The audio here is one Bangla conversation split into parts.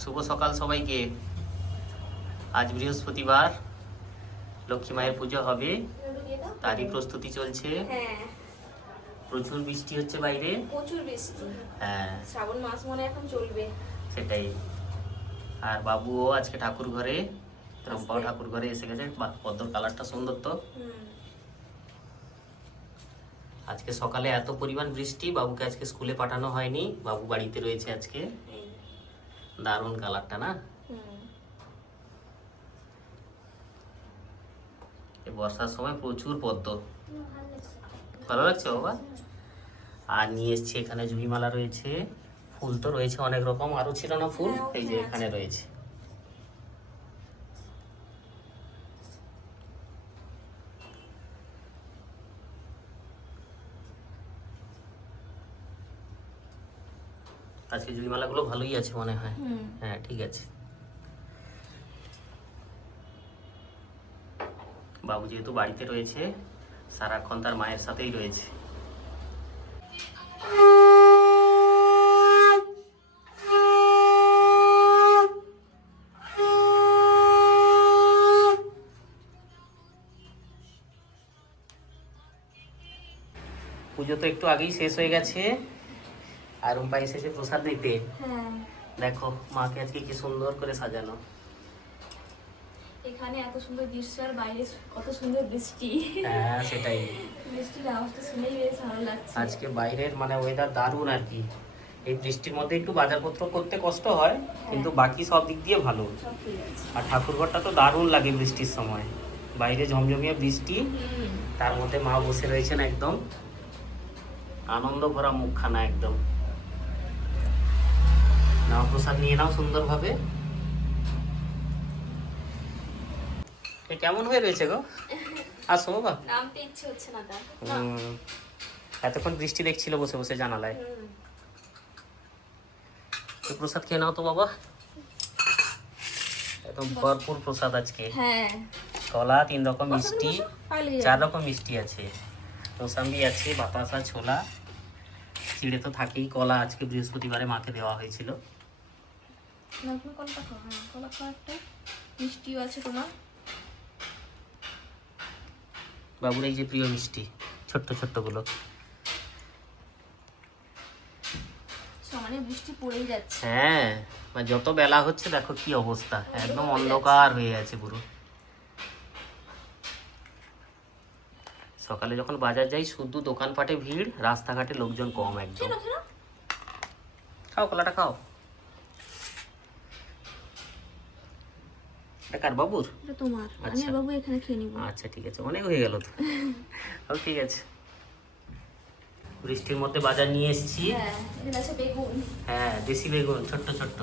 শুভ সকাল সবাইকে। আজ বৃহস্পতিবার, লক্ষ্মী মায়ের পুজো হবে, তারই প্রস্তুতি চলছে। প্রচুর বৃষ্টি হচ্ছে বাইরে, প্রচুর বৃষ্টি। হ্যাঁ, শ্রাবণ মাস মনে এখন চলবে। সেটাই। আর বাবুও আজকে ঠাকুর ঘরে, রম্পাও ঠাকুর ঘরে এসে গেছে। পদ্মর কালারটা সুন্দর তো। আজকে সকালে এত পরিমাণ বৃষ্টি, বাবুকে আজকে স্কুলে পাঠানো হয়নি, বাবু বাড়িতে রয়েছে আজকে। দারুণ কালারটা না? এই বর্ষার সময় প্রচুর পদ্ম, ভালো লাগছে বাবা। আর নিয়ে এসছি এখানে জুঁইমালা রয়েছে, ফুল তো রয়েছে অনেক রকম, আরো ছিল না ফুল, এই যে এখানে রয়েছে। আজকে জুঁইমালাগুলো ভালোই আছে মনে হয়। হ্যাঁ, ঠিক আছে। বাবু যেহেতু বাড়িতে রয়েছে, সারাক্ষণ তার মায়ের সাথেই রয়েছে। পুজো তো একটু আগেই শেষ হয়ে গেছে, আর রুম্পা এসেছে প্রসাদ নিতে। দেখো মাকে আজকে কি সুন্দর করে সাজানো। এখানে এত সুন্দর দৃশ্য আর বাইরে কত সুন্দর বৃষ্টি। হ্যাঁ, সেটাই। বৃষ্টির আওয়াজটা শুনেই বেশ ভালো লাগছে। আজকে বাইরের মানে ওয়েদার দারুণ আর কি। এই বৃষ্টির মধ্যে একটু বাজারপত্র করতে কষ্ট হয়, কিন্তু বাকি সব দিক দিয়ে ভালো। সব ঠিক আছে। আর ঠাকুরঘরটা তো দারুণ লাগে বৃষ্টির সময়। বাইরে ঝমঝমিয়ে বৃষ্টি, তার মধ্যে মা বসে রয়েছেন, একদম আনন্দ ভরা মুখখানা একদম। নাও প্রসাদ নিয়ে নাও সুন্দরভাবে। কেমন হয়ে রয়েছে গো? আসো বাবা। নামতে ইচ্ছে হচ্ছে না তার। এতক্ষণ বৃষ্টি দেখছিল বসে বসে জানালায়। প্রসাদ খেয়ে নাও তো বাবা, একদম ভরপুর প্রসাদ আজকে। হ্যাঁ, কলা 3 রকম মিষ্টি, 4 রকম মিষ্টি আছে, মোসাম্বি আছে, বাতাসা, ছোলা, চিড়ে তো থাকেই, কলা আজকে বৃহস্পতিবারে মাকে দেওয়া হয়েছিল। কলা খাও একটা, মিষ্টিও আছে তোমার। বাবুর এই যে প্রিয় মিষ্টি, ছোট্ট ছোট্ট গুলো। সমানে বৃষ্টি পড়েই যাচ্ছে। হ্যাঁ, যত বেলা হচ্ছে দেখো কি অবস্থা, একদম অন্ধকার হয়ে আছে পুরো। সকালে যখন বাজার যাই শুধু দোকানপাটে ভিড়, রাস্তাঘাটে লোকজন কম একদম। খাও কলাটা খাও। এটা কার বাবুর? এটা তোমার। আমি আর বাবু এখানে খেয়ে নিব। আচ্ছা ঠিক আছে, অনেক হয়ে গেল তো। ঠিক আছে। বৃষ্টির মধ্যে বাজার নিয়ে এসেছি। এখানে আছে বেগুন। হ্যাঁ, দেশি বেগুন ছোট্ট ছোট্ট,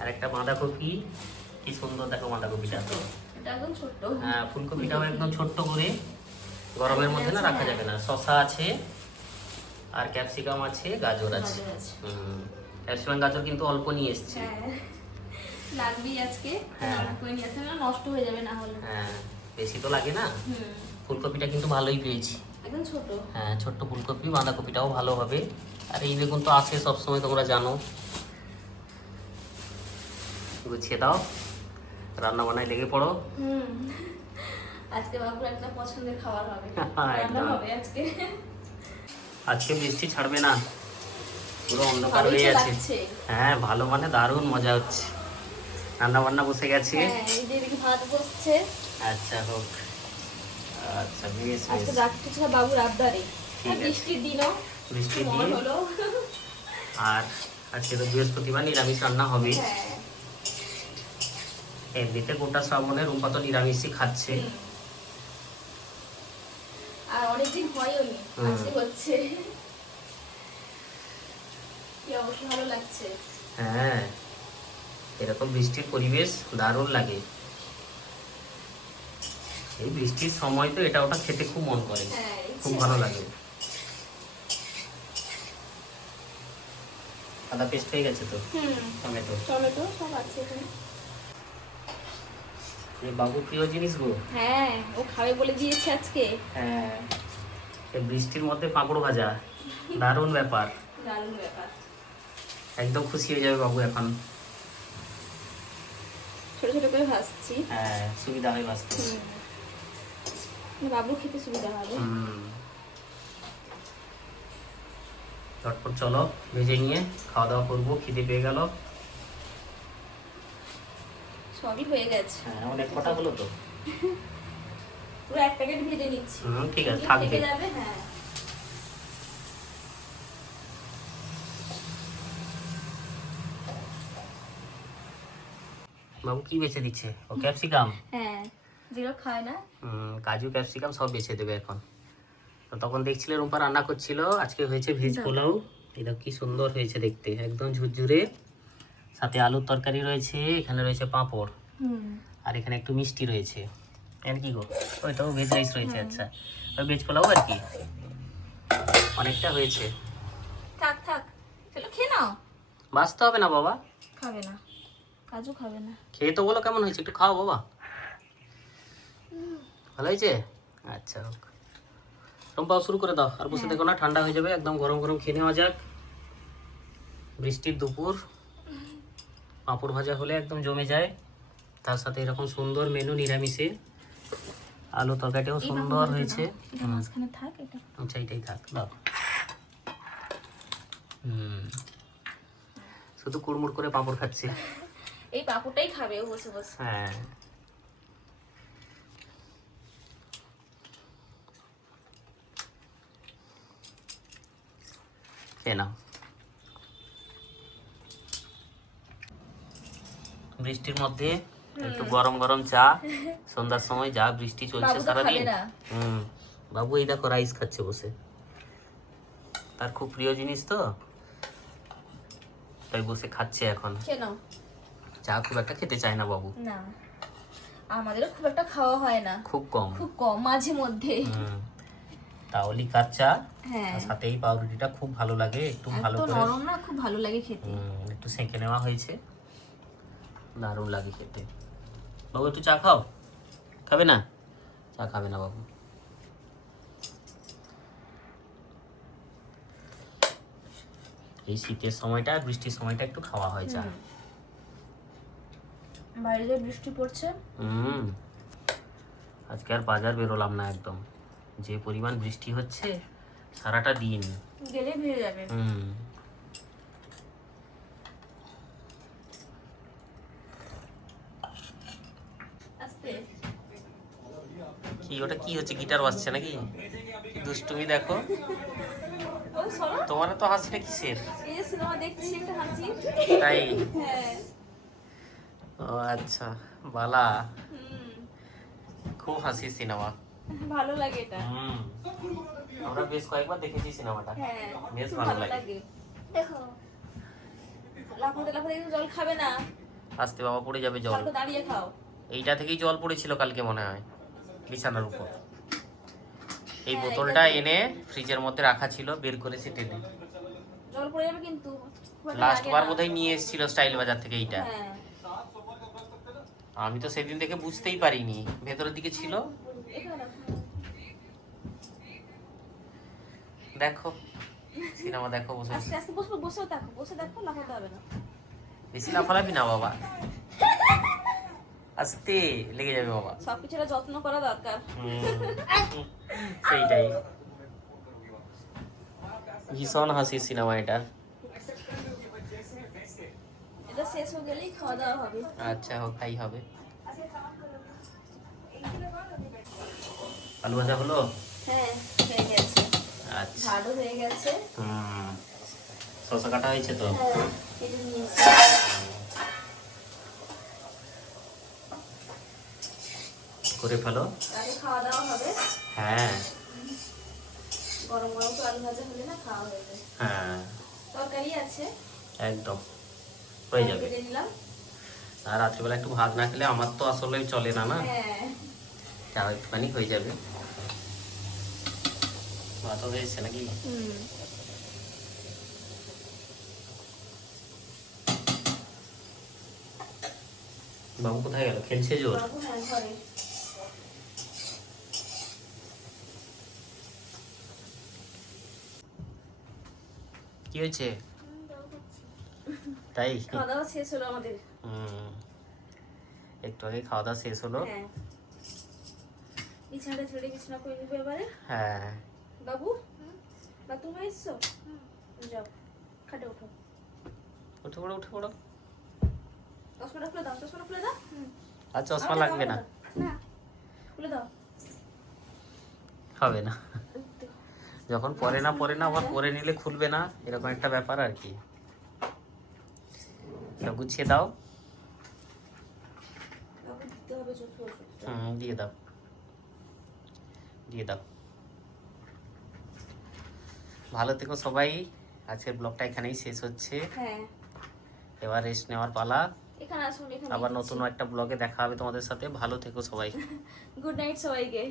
আর একটা বাঁধাকপি। কি সুন্দর দেখো বাঁধাকপিটা তো। এটা একদম ছোট্ট। হ্যাঁ, ফুলকপিটাও একদম ছোট্ট করে, গরমের মধ্যে না রাখা যাবে না। শসা আছে, আর ক্যাপসিকাম আছে, গাজর আছে। ক্যাপসিকাম গাজর কিন্তু অল্প নিয়ে এসেছি। লাগবেই আজকে, করে নিয়ে আসতে না, নষ্ট হয়ে যাবে না হলে। হ্যাঁ, বেশি তো লাগে না। ফুলকপিটা কিন্তু ভালোই পেয়েছি, একদম ছোট। হ্যাঁ ছোট্ট ফুলকপি। বাঁধাকপিটাও ভালো হবে। আর এই বেগুন তো আছে সবসময়, তোমরা জানো। গুছিয়ে দাও, রান্না বান্নায় লেগে পড়ো। আজকে বাবুর একটা পছন্দের খাবার হবে, একদম। হবে আজকে। আজকে বৃষ্টি ছাড়বে না, পুরো অন্ধকার হয়ে আছে। হ্যাঁ, ভালো মানে দারুণ মজা হচ্ছে। রান্না বান্না বসে গেছে। এই যে এদিকে ভাত বসছে। আচ্ছা হোক। আচ্ছা বেশ আজকে বেশ। রাখতেছি বাবুর আবদারে। বৃষ্টির দিনও, বৃষ্টির দিন। হলো। আর আজকে তো বৃহস্পতিবার, নিরামিষ রান্না হবে। এমনিতে গোটা শ্রাবণে রুম্পা তো নিরামিষই খাচ্ছে। আর অনেকদিন হয়নি, আজকে হচ্ছে। কি অবশ্য ভালো লাগছে। হ্যাঁ, এরকম বৃষ্টির পরিবেশ দারুণ লাগে। এই বৃষ্টির সময় তো এটা ওটা খেতে খুব মন করে, খুব ভালো লাগে। আদা পেস্ট হয়ে গেছে তো, টমেটো টমেটো সব আছে এখানে। এই বাবুর প্রিয় জিনিস গো। হ্যাঁ, ও খাবে বলে দিয়েছে আজকে। হ্যাঁ, এই বৃষ্টির মধ্যে পাঁপড় ভাজা, দারুণ ব্যাপার। দারুণ ব্যাপার। একদম খুশি হয়ে যাবে বাবু এখন। ছোট ছোট করে ভাজছি। হ্যাঁ, সুবিধা হয় ভাজতে। বাবু খেতে সুবিধা হবে। চটপট চলো ভেজে নিয়ে খাওয়া দাওয়া করবো, খিদে পেয়ে গেল। সবই হয়ে গেছে। হ্যাঁ, অনেক কটা হলো তো। পুরো এক প্যাকেট ভেজে নিচ্ছি। ঠিক আছে, থাকবে। থেকে যাবে। হ্যাঁ, বাবু কি বেছে দিচ্ছে? ও ক্যাপসিকাম। হ্যাঁ, যেগুলো খায় না। কাজু ক্যাপসিকাম সব বেছে দেবে এখন। তো তখন দেখছিলে রুম্পা রান্না করছিল, আজকে হয়েছে ভেজ পোলাও। এটা কি সুন্দর হয়েছে দেখতে, একদম ঝুরঝুরে। সাথে আলুর তরকারি রয়েছে, এখানে রয়েছে পাঁপড়, আর এখানে একটু মিষ্টি রয়েছে। এর কি গো, ওইটাও ভেজ রাইস রয়েছে। আচ্ছা, ওই ভেজ পোলাও আর কি, অনেকটা হয়েছে। থাক থাক, চলো খেয়ে নাও। বাঁচতে হবে না বাবা। খাবে না, কাজু খাবে না। খেয়ে তো বলো কেমন হয়েছে, একটু খাও বাবা। ভালো হয়েছে? আচ্ছা, হোক। রুম্পাও শুরু করে দাও, আর বসে দেখো না, ঠান্ডা হয়ে যাবে। একদম গরম গরম খেয়ে নেওয়া যাক। বৃষ্টির দুপুর, পাঁপড় ভাজা হলে একদম জমে যায়। তার সাথে এরকম সুন্দর মেনু নিরামিষে। আলু তরকারিটাও সুন্দর হয়েছে। এটা মাঝখানে থাক, এটা। আচ্ছা, এটাই থাক, দাও। শুধু কুড়মুড় করে পাঁপড় খাচ্ছে। এই পাপড়টাই খাবে ও বসে বসে। হ্যাঁ, খেয়ে নাও। বৃষ্টির মধ্যে একটু গরম গরম চা, সন্ধ্যার সময় যা বৃষ্টি চলছে বাবু তো সারাদিন। খাবে না। বাবু এই দেখো রাইস খাচ্ছে বসে, তার খুব প্রিয় জিনিস তো, তাই বসে খাচ্ছে এখন। খেয়ে নাও। চা খুব একটা খেতে চায় না বাবু। না, আমাদেরও খুব একটা খাওয়া হয় না, খুব কম। খুব কম, মাঝে মধ্যে। তাও লিকার চা, হ্যাঁ, আর সাথে এই পাউরুটিটা খুব ভালো লাগে, একটু ভালো এত করে নরম না, খুব ভালো লাগে খেতে। একটু সেঁকে নেওয়া হয়েছে, দারুণ লাগে খেতে। বাবু একটু চা খাও। খাবে না? চা খাবে না বাবু। এই শীতের সময়টা, বৃষ্টির সময়টা একটু খাওয়া হয় চা। বাইরে যে বৃষ্টি পড়ছে। আজকে আর বাজার বেরোলাম না একদম, যে পরিমাণ বৃষ্টি হচ্ছে সারাটা দিন। গেলে ভিজে যাবে। আস্তে। কি ওটা কি হচ্ছে, গিটার বাজছে নাকি? কি দুষ্টুমি দেখো। ও শোনো, তোমার তো হাসিটা কিসের? এই যে সিনেমা দেখছি, একটা হাসি। তাই? হ্যাঁ। ও আচ্ছা, বালা। হুম, খুব হাসি সিনেমা। ভালো লাগে এটা। আমরা বেশ কয়েকবার দেখেছি সিনেমাটা। হ্যাঁ, বেশ খুব ভালো লাগে। দেখো, লাফাতে লাফাতে কিন্তু জল খাবে না। আস্তে বাবা, পড়ে যাবে জল। কালকে দাঁড়িয়ে খাও। এইটা থেকেই জল পড়েছিল কালকে মনে হয়, বিছানার উপর। এই হ্যাঁ, বোতলটা এনে ফ্রিজের মধ্যে রাখা ছিল, বের করেছি টেনে। জল পড়ে যাবে কিন্তু, খুব একটা লাস্ট লাগে বার না। বোধহয় নিয়ে এসেছিল স্টাইল বাজার থেকে এইটা। হ্যাঁ, আমি তো সেদিন দেখে বুঝতেই পারিনি, ভেতরের দিকে ছিল। এখানে রাখো। দেখো সিনেমা দেখো বসে বসে। আস্তে আস্তে বসে বসে দেখো, বসে দেখো, লাফাতে হবে না। বেশি লাফালাফি না বাবা, আস্তে, লেগে যাবে বাবা। সবকিছুটা যত্ন করা দরকার। সেইটাই। ভীষণ হাসি সিনেমা এটা। এটা শেষ হয়ে গেলেই খাওয়া দাওয়া হবে। আচ্ছা, হোক, তাই হবে। আলু ভাজা হলো? হ্যাঁ, হয়ে গেছে। আচ্ছা, ঝাড়ও হয়ে গেছে। শসা কাটা হয়েছে তো? হ্যাঁ, এটা নিয়েছি। করে ফেলো। আগে খাওয়া দাওয়া হবে। হ্যাঁ গরম গরম তো আলু ভাজা হলে না খাওয়া হয়ে যায়। হ্যাঁ, তরকারি আছে, একদম হয়ে যাবে। কেটে নিলাম। আর রাত্রিবেলা একটু ভাত না খেলে আমার তো আসলে চলে না। হ্যাঁ, চা একটুখানি হয়ে যাবে। ভাতও হয়েছে নাকি? বাবু কোথায় গেল? খেলছে জোর? বাবু হ্যাঁ ঘরে। কি হয়েছে? তাই? খাওয়া দাওয়া শেষ হলো আমাদের। একটু আগে খাওয়া দাওয়া শেষ হলো। হ্যাঁ, বিছানাটা ছেড়ে বিছানা করে নিবো এবারে। হ্যাঁ বাবু, বা তুমি এসছো? যাও, খাটে ওঠো। উঠে পড়ো উঠে পড়ো। চশমাটা খুলে দাও, চশমাটা খুলে দাও। আর চশমা লাগবে না, না, খুলে দাও। হবে না। যখন পরে না আবার পরে নিলে খুলবে না, এরকম একটা ব্যাপার আর কি। সব গুছিয়ে দাও। বাবু দিতে হবে চোখে ওষুধটা। দিয়ে দাও দিয়ে দাও। ভালো থেকো সবাই। আজকের ব্লগটা এখানেই শেষ হচ্ছে। হ্যাঁ, এবার রেস্ট নেওয়ার পালা। এখানে আসুন, এখানে আবার নতুন একটা ব্লগে দেখা হবে তোমাদের সাথে। ভালো থেকো সবাই। গুড নাইট সবাইকে।